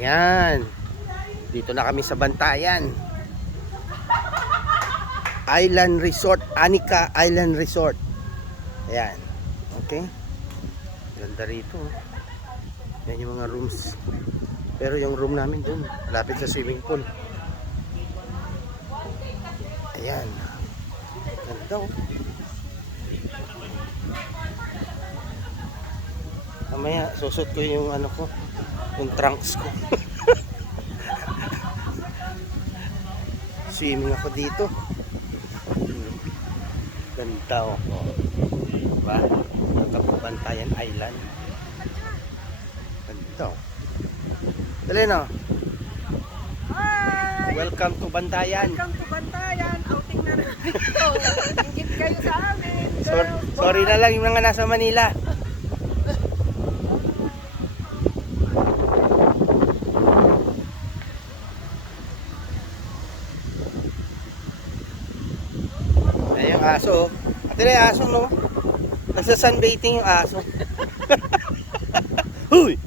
Yan. Dito na kami sa Bantayan. Island Resort, Anika Island Resort. Ayan. Okay. Ganda rito. Yan yung mga rooms. Pero yung room namin dun, lapit sa swimming pool. Ayan. Ganda oh. Mamaya, susot ko yung ano ko, yung trunks ko. Swimming ako dito. Ganda oh. Diba? Bantayan Island. Ganda oh. Dali no. Hi! Welcome to Bantayan. Welcome to Bantayan. Outing na namin ito. Ingit kayo sa amin. Sorry na lang yung mga nasa Manila. Ay, yung aso. Ate na yung aso, no? Nagsa-sunbathing yung aso. Huy!